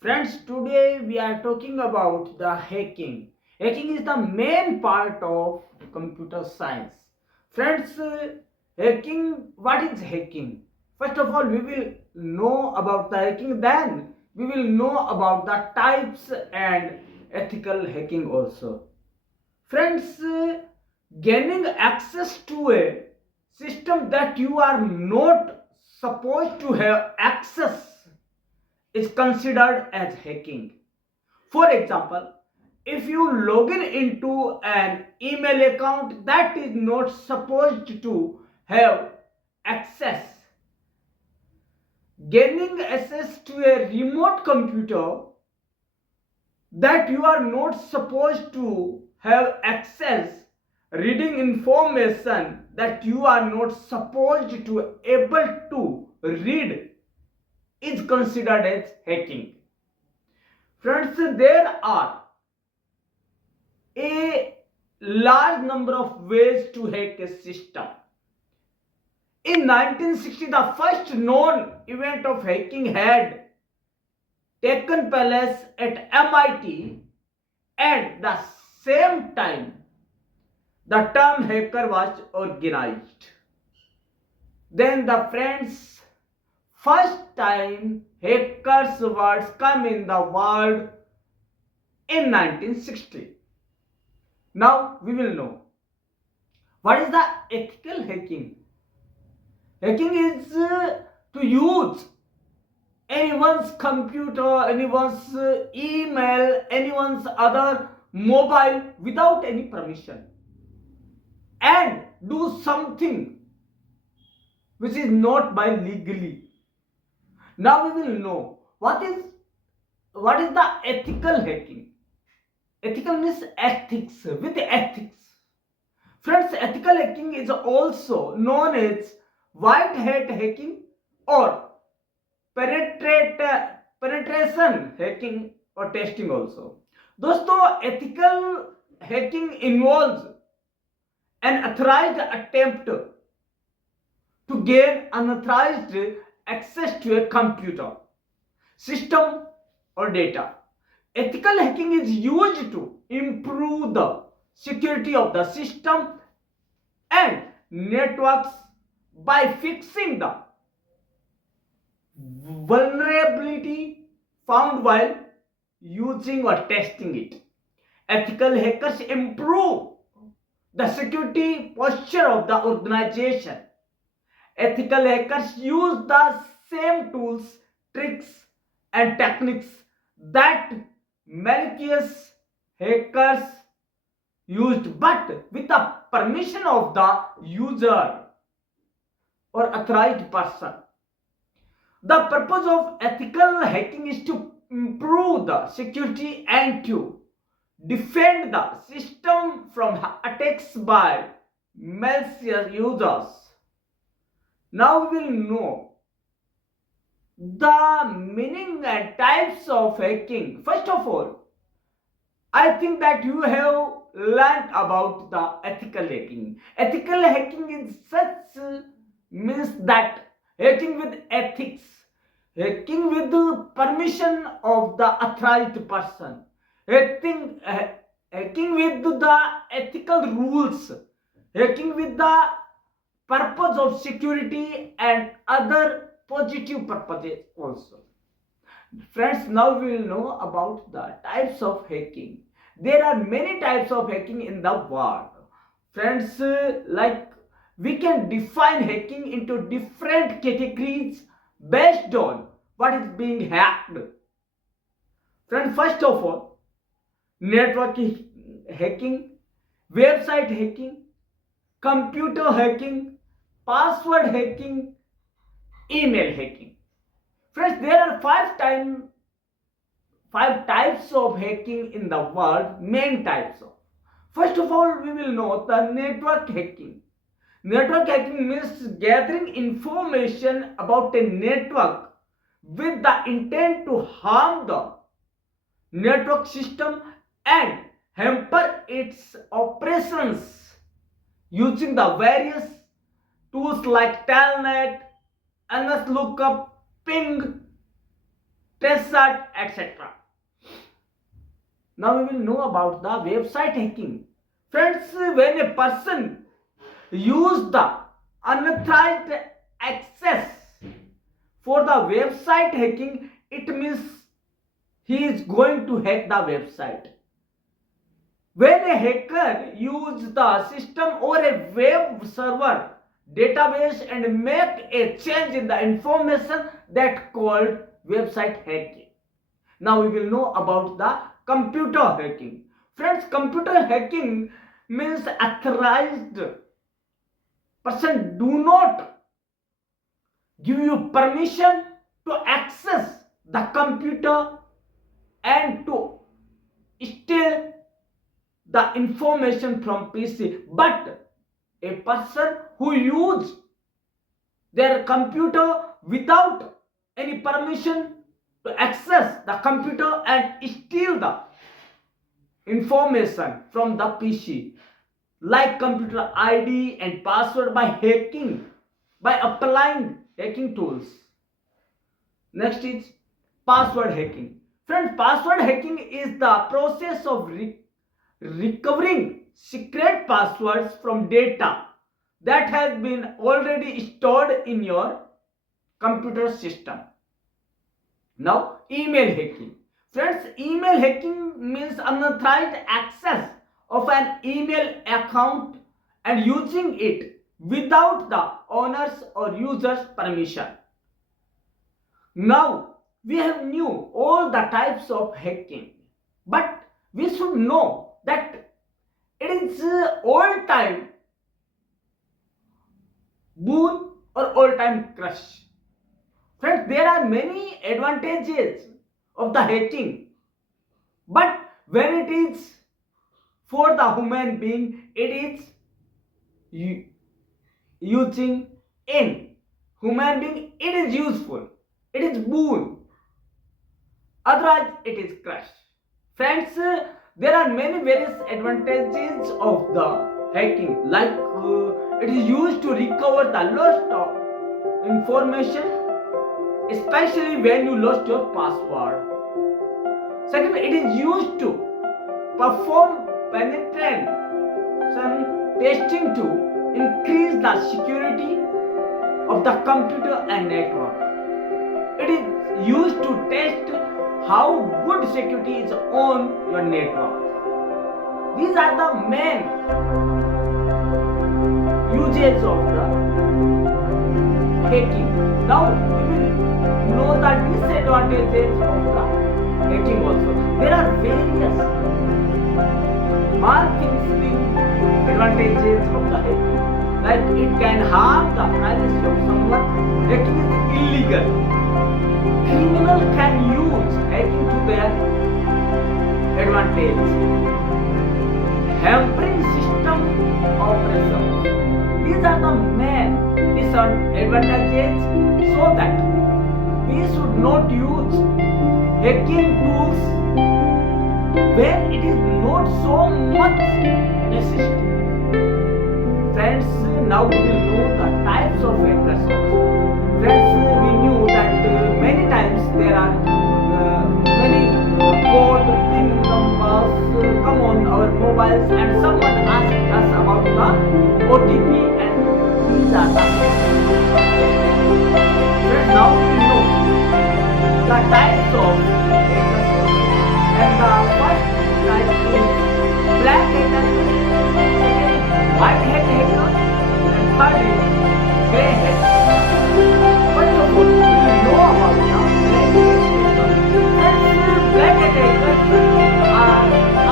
Friends, today we are talking about the hacking. Hacking is the main part of computer science. Friends, what is hacking? First of all, we will know about the hacking, then we will know about the types and ethical hacking also. Friends, gaining access to a system that you are not supposed to have access is considered as hacking. For example, if you log in into an email account that is not supposed to have access, gaining access to a remote computer that you are not supposed to have access, reading information that you are not supposed to able to read is considered as hacking. Friends, there are a large number of ways to hack a system. In 1960, the first known event of hacking had taken place at MIT, and the same time the term hacker was organized. Then the friends, first time hackers words come in the world in 1960. Now we will know what is the ethical hacking. Hacking is to use anyone's computer, anyone's email, anyone's other mobile without any permission and do something which is not by legally. Now we will know what is the ethical hacking. Ethical means ethics, with ethics. Friends, ethical hacking is also known as white hat hacking or penetration hacking or testing also. दोस्तों, ethical hacking involves an authorized attempt to gain unauthorized access to a computer, system or data. Ethical hacking is used to improve the security of the system and networks by fixing the vulnerability found while using or testing it. Ethical hackers improve the security posture of the organization. Ethical hackers use the same tools, tricks, and techniques that malicious hackers used, but with the permission of the user or authorized person. The purpose of ethical hacking is to improve the security and to defend the system from attacks by malicious users. Now we will know the meaning and types of hacking. First of all, I think that you have learned about the ethical hacking. Ethical hacking is such means that hacking with ethics, hacking with the permission of the authorized person, hacking with the ethical rules, hacking with the purpose of security and other positive purposes also. Friends, now we will know about the types of hacking. There are many types of hacking in the world. Friends, like we can define hacking into different categories based on what is being hacked. Friends, first of all, network hacking, website hacking, computer hacking, password hacking, email hacking. Friends, there are five types of hacking in the world, main types of. First of all, we will know the network hacking. Network hacking means gathering information about a network with the intent to harm the network system and hamper its operations using the various tools like telnet, NSLookup, ping, Trezart, etc. Now we will know about the website hacking. Friends, when a person use the unauthorized access for the website hacking, it means he is going to hack the website. When a hacker uses the system or a web server database and make a change in the information, that called website hacking. Now we will know about the computer hacking. Friends, computer hacking means authorized person do not give you permission to access the computer and to steal the information from PC, but a person who use their computer without any permission to access the computer and steal the information from the PC, like computer ID and password by hacking, by applying hacking tools. Next is password hacking. Friends, password hacking is the process of recovering secret passwords from data that has been already stored in your computer system. Now, email hacking. Friends, email hacking means unauthorized access of an email account and using it without the owner's or user's permission. Now, we have knew all the types of hacking, but we should know that it is all time boon or all time crush. Friends, there are many advantages of the hacking, but when it is for the human being, it is using in human being, it is useful, it is boon, otherwise it is crush. Friends, there are many various advantages of the hacking, like it is used to recover the lost of information, especially when you lost your password. Second, it is used to perform penetration testing to increase the security of the computer and network. It is used to test how good security is on your network. These are the main uses of the hacking. Now we will know the disadvantages of the hacking also. There are various malfunctioning advantages of the hacking. Like it can harm the privacy of someone. Hacking is illegal. Criminals can use hacking to their advantage. Hampering system operations. These are the main disadvantages, so that we should not use hacking tools when it is not so much necessary. Friends, now we will know the types of hackers. Friends, we knew that many times there are many code PIN numbers come on our mobiles and someone asks us about the OTP and these are the friends, now we know the types of hackers and the first type is black hacker, second is white hat hacker and third is grey hat. First of all, we know about the black hat hacker. Black hat hackers are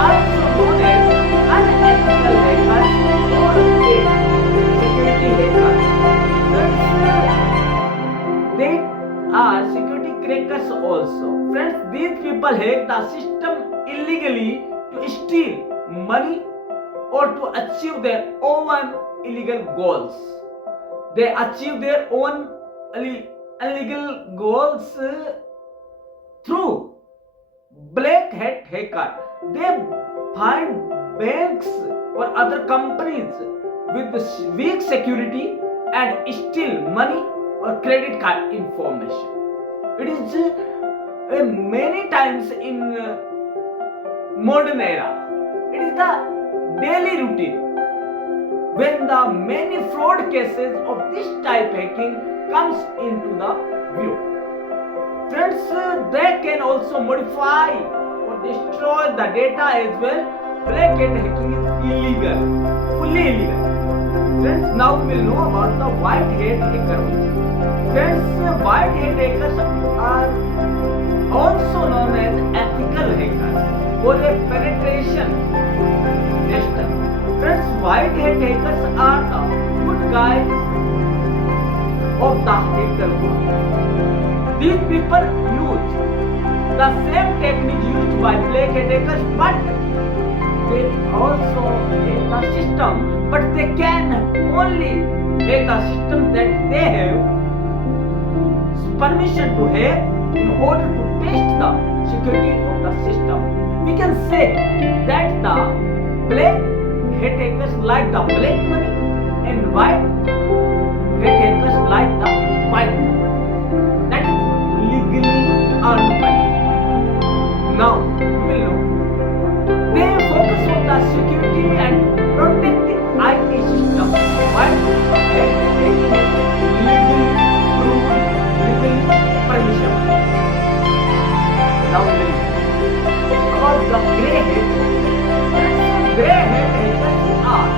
also known as unethical hackers or security hackers. They are security crackers also. Friends, these people hack the system illegally to steal money or to achieve their own illegal goals. They achieve their own illegal goals through black hat hacker. They find banks or other companies with weak security and steal money or credit card information. It is many times in modern era. It is the daily routine. When the many fraud cases of this type hacking comes into the view. Friends, they can also modify or destroy the data as well. Black hat hacking is illegal, fully illegal. Friends, now we will know about the white hat hacker also. Friends, white hat hackers are also known as ethical hackers or a penetration tester. Friends, white hat hackers are the good guys of the hacker world. These people use the same technique used by black hat hackers, but they also hack the system, but they can only hack the system that they have permission to hack in order to test the security of the system. We can say that the black hat hackers like the black money and white hat hackers like the white money. That is legally earned money. Now we will know. They focus on the security and protecting IT system while hat hacking legally proven, legally permission. Now we will know. Because the grey hat hackers are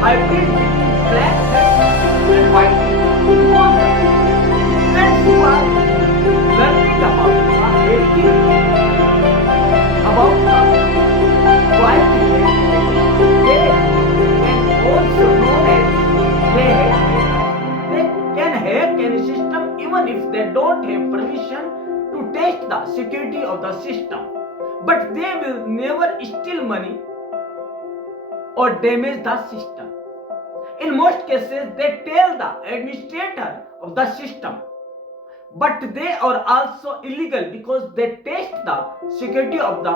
hybrid between black hat and white hat. Because friends who are learning about the hacking, about the white hat, they can also known as grey hat hackers. They can hack any system even if they don't have permission to test the security of the system. But they will never steal money or damage the system. In most cases, they tell the administrator of the system, but they are also illegal because they test the security of the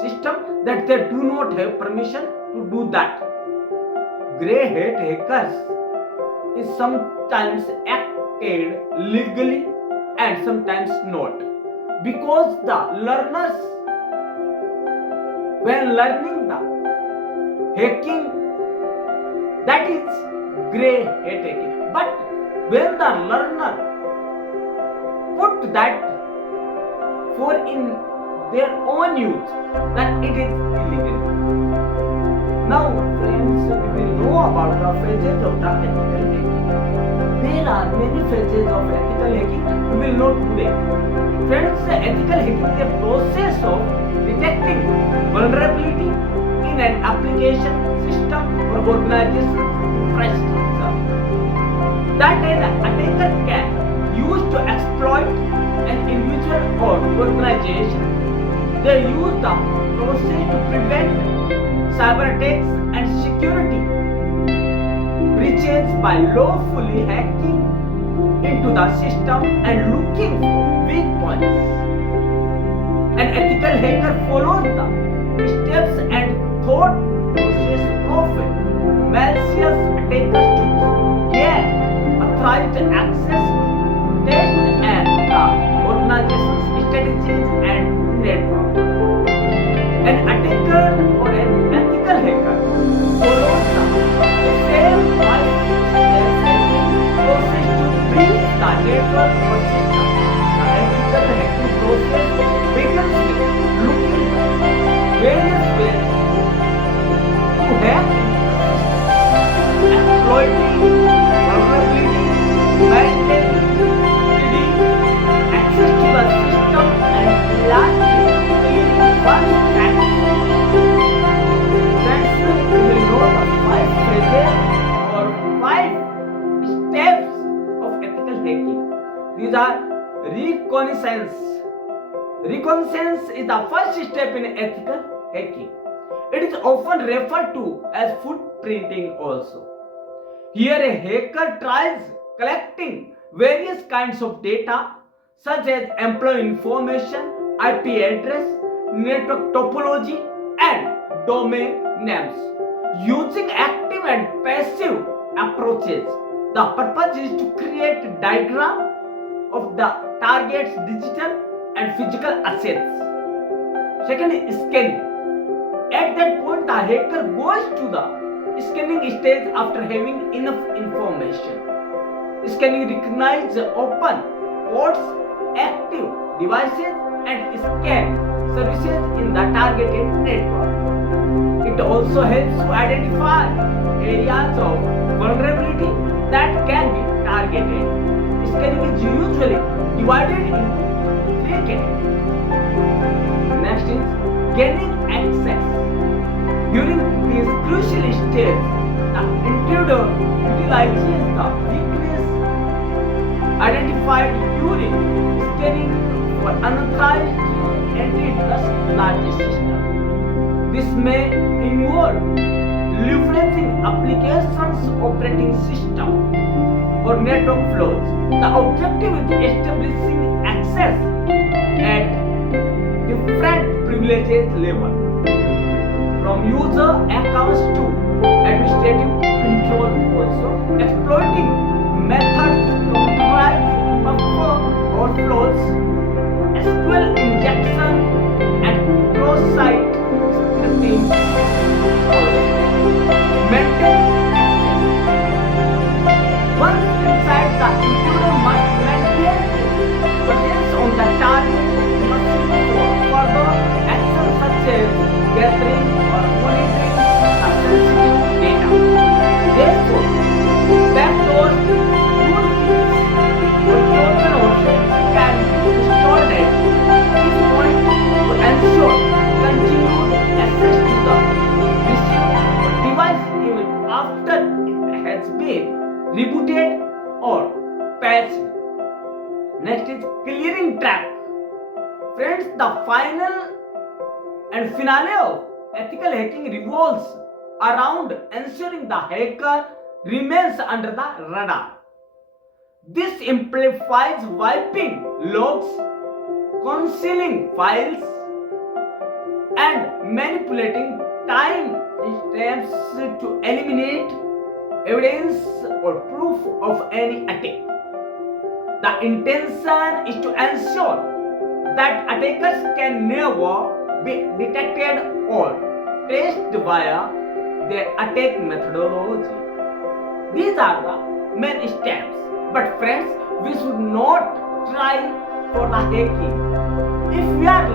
system that they do not have permission to do that. Grey hat hackers is sometimes acted legally and sometimes not, because the learners, when learning the hacking, that is grey hat hacking. But when the learner put that for in their own use, then it is illegal. Now friends, we will know about the phases of the ethical hacking. There are many phases of ethical hacking we will know today. Friends, ethical hacking is a process of detecting vulnerability in an application, system or organization infrastructure that an attacker can use to exploit an individual or organization. They use the process to prevent cyber attacks and security breaches by lawfully hacking into the system and looking for weak points. An ethical hacker follows the steps and thought process of malicious attackers to gain authorized access to test and the organization's strategies and network. An attacker or an ethical hacker follows the same process to breach the network or system. The ethical hacking process begins with looking at various ways to hack exploiting vulnerability, maintaining access to the system, and lastly, clearing one's tracks. Friends, we will know the 5 phases or 5 steps of ethical hacking. These are reconnaissance. Reconnaissance is the first step in ethical hacking. It is often referred to as footprinting also. Here a hacker tries collecting various kinds of data such as employee information, IP address, network topology and domain names using active and passive approaches. The purpose is to create a diagram of the target's digital and physical assets. Second is scanning. At that point, the hacker goes to the scanning stage after having enough information. Scanning recognizes open ports, active devices, and scan services in the targeted network. It also helps to identify areas of vulnerability that can be targeted. Scanning is usually divided into three categories. Next is gaining access. During this crucial stage, the intruder utilizes the weakness identified during scanning for unauthorized entry to the larger system. This may involve leveraging applications, operating system, or network flows. The objective is establishing access at different privileges level, from user accounts to administrative control, also exploiting methods comprise buffer overflows, SQL injection, and cross-site scripting. Maintain once inside, the intruder must maintain presence on the target machine for further actions such as gathering or monitoring sensitive data. Therefore, backdoors, toolkits, or token options can be installed at this point to ensure continued access to the machine or device even after it has been rebooted or patched. Next is clearing track. Friends, the final and finale of ethical hacking revolves around ensuring the hacker remains under the radar. This implies wiping logs, concealing files, and manipulating time stamps to eliminate evidence or proof of any attack. The intention is to ensure that attackers can never be detected or traced via their attack methodology. These are the main steps. But friends, we should not try for the hacking. If we are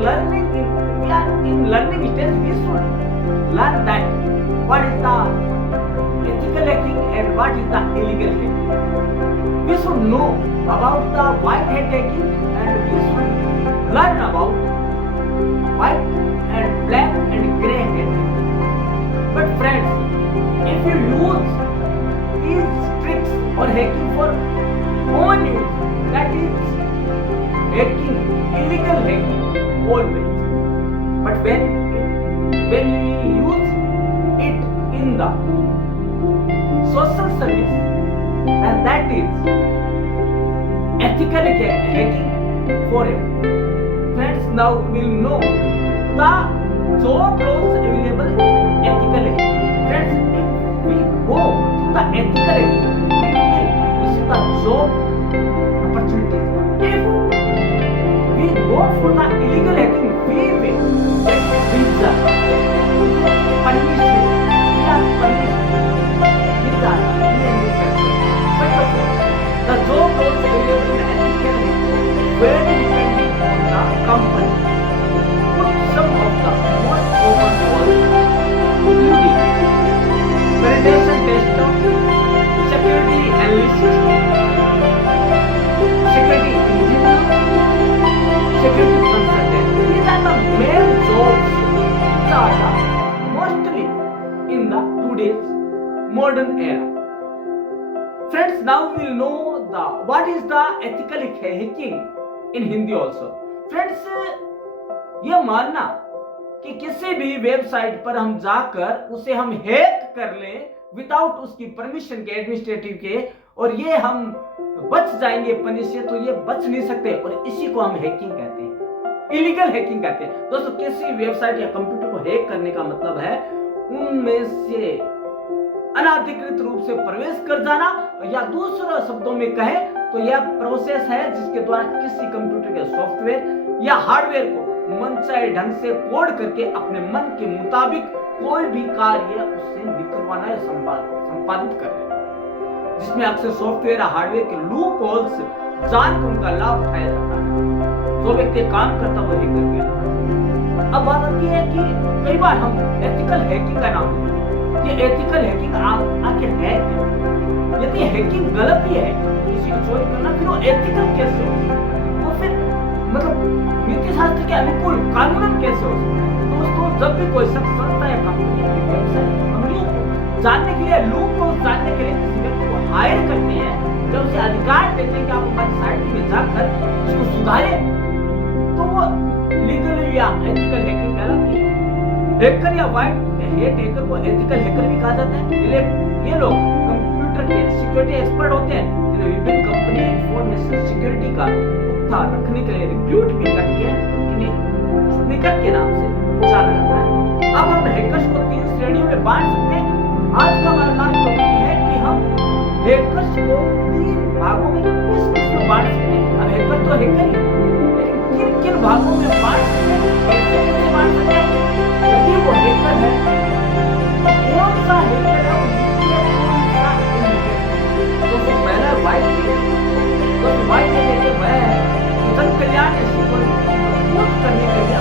in learning stage, we should learn that what is the ethical hacking and what is the illegal hacking. We should know about the white hat hacking and we should learn about white and black and grey hat hacking. But friends, if you use these tricks or hacking for own use, that is hacking, illegal hacking always. But when you use it in the social service, and that is ethical hacking forever. Friends, now we will know the job roles available in ethical hacking. Friends, if we go to the ethical hacking, we see the job opportunities. If we go for the illegal hacking, we will get visa, punishment, we are punished. These are the main factors. First of all, the job roles available in ethical hacking very depending on the company. Put some of the most common roles, including validation tester, security analyst, security engineer, security consultant. These are the main jobs that are mostly in the today's modern era. Friends, now we will know what is the ethical hacking in Hindi also. Friends, ये मानना कि किसी भी website पर हम जाकर उसे हम हैक कर लें विदाउट उसकी परमिशन के, एडमिनिस्ट्रेटिव के, और ये हम बच जाएंगे पनिश से, तो ये बच नहीं सकते और इसी को हम हैकिंग कहते हैं, इलीगल हैकिंग कहते हैं। दोस्तों, किसी वेबसाइट या कंप्यूटर को हैक करने का मतलब है उनमें से अनाधिकृत रूप से प्रवेश कर जाना, या दूसरे शब्दों में कहें तो यह प्रोसेस है जिसके द्वारा किसी कंप्यूटर के सॉफ्टवेयर या हार्डवेयर को मनचाहे ढंग से कोड करके अपने मन के मुताबिक कोई भी कार्य उससे निकलवाना या संपादित कर रहे हैं, जिसमें अक्सर सॉफ्टवेयर या हार्डवेयर के लूप होल्स जानकर उनका लाभ उठाया जाता है। जो व्यक्ति काम करता है वो हैकर कहलाता है। अब बात आती है कि कई बार हम एथिकल हैकिंग का नाम लेते हैं। ये एथिकल हैकिंग आखिर है क्या? यदि हैकिंग गलत ही है, किसी को चोरी करना, फिर वो एथिकल कैसे हो सकता है? वो फिर मतलब नीति शास्त्र के अनुकूल कानूनन कैसे हो सकता है? दोस्तों, जब भी कोई शख्स, संस्था या कंपनी अपनी वेबसाइट कमियों को जानने के लिए, लूप को जानने के लिए किसी व्यक्ति को हायर करते हैं, जब उसे अधिकार देते हैं कि आप हमारी साइट में जाकर इसको सुधारें, तो वो लीगल या एथिकल हैकिंग कहलाती है। हैकर या व्हाइट हैट हैकर को एथिकल हैकर भी कहा जाता है। ये लोग कंप्यूटर के सिक्योरिटी एक्सपर्ट होते हैं, जिन्हें विभिन्न कंपनी इंफॉर्मेशन सिक्योरिटी का पुख्ता रखने के लिए रिक्रूट भी करती है। इन्हें स्नीकर के नाम से जाना जाता है। अब हम हैकर्स को 3 श्रेणियों में बांट सकते हैं। आज का हमारा लास्ट टॉपिक है कि हम हैकर्स को 3 भागों में किस में बांट सकते हैं। अब हैकर तो हैकर ही, लेकिन किन भागों में बांट सकते हैं, कैसे बांट सकते हैं? यदि वो हैकर है, कौन सा हैकर है, कौन सा इनहेकर? तो वो पहला व्हाइट हैकर। तो व्हाइट हैकर वह है जो जन कल्याण या सिक्योरिटी को मजबूत करने के लिए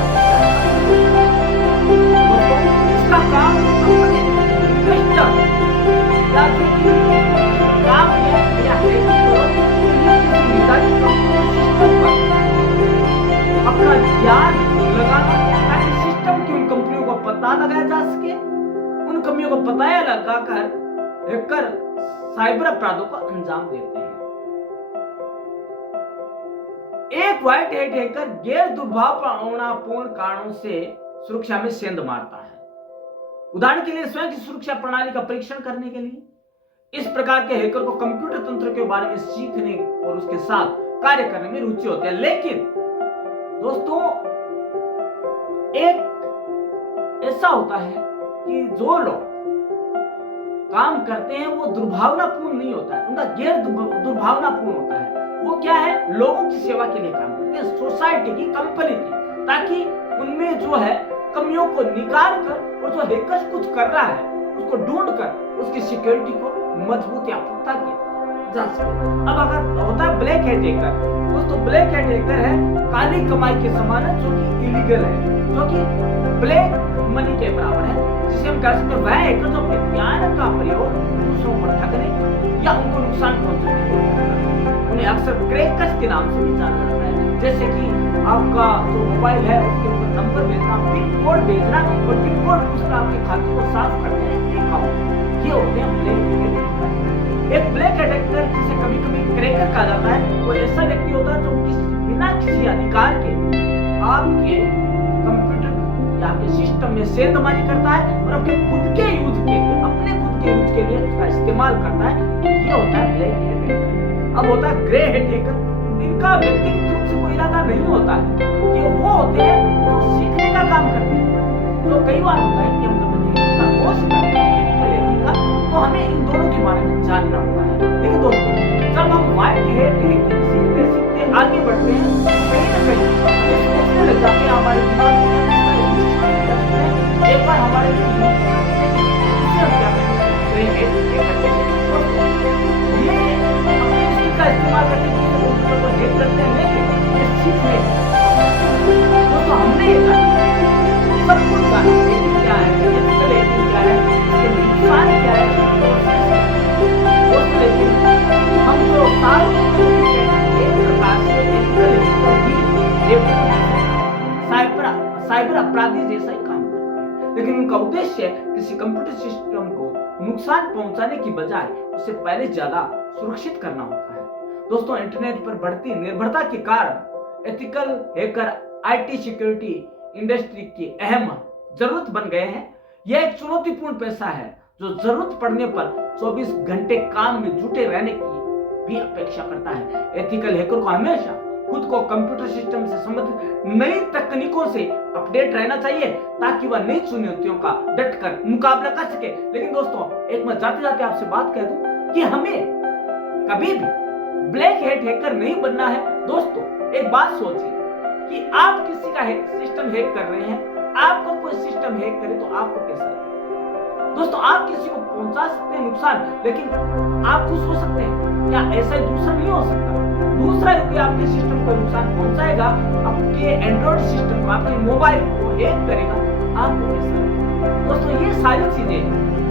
इसका काम अपने इन्वेस्टर या जो कि काम या अपना ज्ञान लगाना, ताकि सिस्टम की उन कंपनियों को पता लगाया जा सके। उन कंपनियों को पता लगाकर हैकर साइबर अपराधों को अंजाम देते हैं। एक व्हाइट हैट हैकर गैर दुर्भावनापूर्ण कारणों से सुरक्षा में सेंध मारता है। उदाहरण के लिए स्वयं की सुरक्षा प्रणाली का परीक्षण करने के लिए। इस प्रकार के हैकर को कंप्यूटर तंत्र के बारे में सीखने और उसके साथ कार्य करने में रुचि होती है। लेकिन दोस्तों, एक ऐसा होता है कि जो लोग काम करते हैं वो दुर्भावनापूर्ण नहीं होता है, उनका गैर दुर्भावनापूर्ण होता है। वो क्या है? लोगों की सेवा के लिए काम करते हैं, सोसाइटी की, कंपनी की, ताकि उनमें जो है कमियों को निकाल कर और जो हैकर कुछ कर रहा है उसको ढूंढ कर उसकी सिक्योरिटी को मजबूत या पुख्ता किया जा सके। अब अगर होता है ब्लैक हैट हैकर, दोस्तों ब्लैक हैट हैकर है काली कमाई के समान है, जो कि इलीगल है, जो कि ब्लैक मनी के बराबर है, जिसे हम कह सकते हैं वह हैकर जो अपने ज्ञान का प्रयोग दूसरों को ठगने या उनको नुकसान पहुंचाने के लिए करता है। उन्हें अक्सर क्रैकर्स के नाम से भी जाना जाता है। जैसे कि आपका जो मोबाइल है उसके ऊपर नंबर भेजना, पिन कोड भेजना और पिन कोड पूछना आपके खाते को साफ करने ये होते हैं ब्लैक हैट। एक ब्लैक हैट हैकर जिसे कभी कभी क्रैकर कहा जाता है, वो ऐसा व्यक्ति होता है जो बिना किसी अधिकार के आपके कंप्यूटर या आपके सिस्टम में सेंधमारी करता है और अपने खुद के यूज के लिए उसका इस्तेमाल करता है। ये होता है ब्लैक हैट हैकर। अब होता है ग्रे हैट हैकर। इनका व्यक्तिगत रूप से कोई इरादा नहीं होता है, ये वो होते हैं जो सीखने का काम करते हैं। जो कई बार होता है कि हम का कोर्स करते हैं तो हमें इन दोनों के बारे में जानना होता है। लेकिन दोस्तों, जब हम व्हाइट हैट हैकिंग सीखते सीखते आगे बढ़ते हैं, कहीं ना कहीं हमें सोचने लग जाते हैं, हमारे दिमाग में एक बार हमारे ये अपने का इस्तेमाल करके कंप्यूटर को हैक करते हैं, लेकिन ये सीखने तो हमने ये जाना सब कुछ जाना क्या है, क्या है, नुकसान क्या है, लेकिन हम जो एक प्रकार से साइबर अपराधी जैसा ही काम करते हैं, लेकिन उनका उद्देश्य किसी कंप्यूटर सिस्टम को नुकसान पहुंचाने की बजाय उसे पहले ज्यादा सुरक्षित करना होता है। दोस्तों, इंटरनेट पर बढ़ती निर्भरता के कारण ethical hacker IT security industry की अहम जरूरत बन गए हैं। यह एक चुनौतीपूर्ण पेशा है जो जरूरत पड़ने पर 24 घंटे काम में जुटे रहने की भी अपेक्षा करता है। एथिकल हैकर को हमेशा खुद को कंप्यूटर सिस्टम से संबंधित नई तकनीकों से अपडेट रहना चाहिए, ताकि वह नई चुनौतियों का डटकर मुकाबला कर सके। लेकिन दोस्तों, एक मैं जाते जाते आपसे बात कह दूं कि हमें कभी भी ब्लैक हैट हैकर नहीं बनना है। दोस्तों एक बात सोचिए कि आप किसी का सिस्टम हैक कर रहे हैं, आपका कोई सिस्टम हैक करे तो आपको कैसा लगेगा? दोस्तों आप किसी को पहुंचा सकते हैं नुकसान, लेकिन आप खुश हो सकते हैं क्या? ऐसा दूसरा नहीं हो सकता। दूसरा यदि आपके सिस्टम को नुकसान पहुंचाएगा, आपके एंड्रॉइड सिस्टम को, आपके मोबाइल को हैक करेगा, आपको कैसा लगेगा? दोस्तों ये सारी चीजें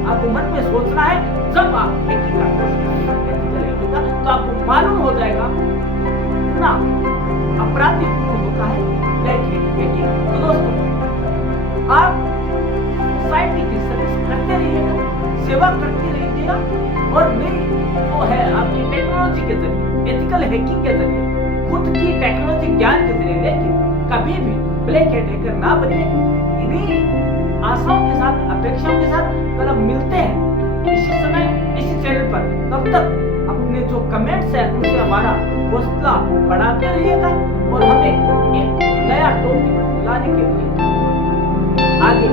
आपको मन में सोचना है। जब आप हैकिंग का कोर्स करेंगे तो आपको मालूम हो जाएगा कितना अपराधी होता है ब्लैक हैकिंग। तो दोस्तों आप सोसाइटी की सर्विस करते रहिएगा, सेवा करते रहिएगा, और नहीं वो है आपकी टेक्नोलॉजी के जरिए, एथिकल हैकिंग के जरिए, खुद की टेक्नोलॉजी ज्ञान के जरिए, लेकिन कभी भी ब्लैक हैट हैकर ना बनिए। इन्हीं आशाओं के साथ, अपेक्षाओं के साथ कल हम मिलते हैं इसी समय इसी चैनल पर। तब तक अपने जो कमेंट्स है उनसे हमारा हौसला बढ़ाते रहिएगा और हमें एक नया टॉपिक लाने के लिए आगे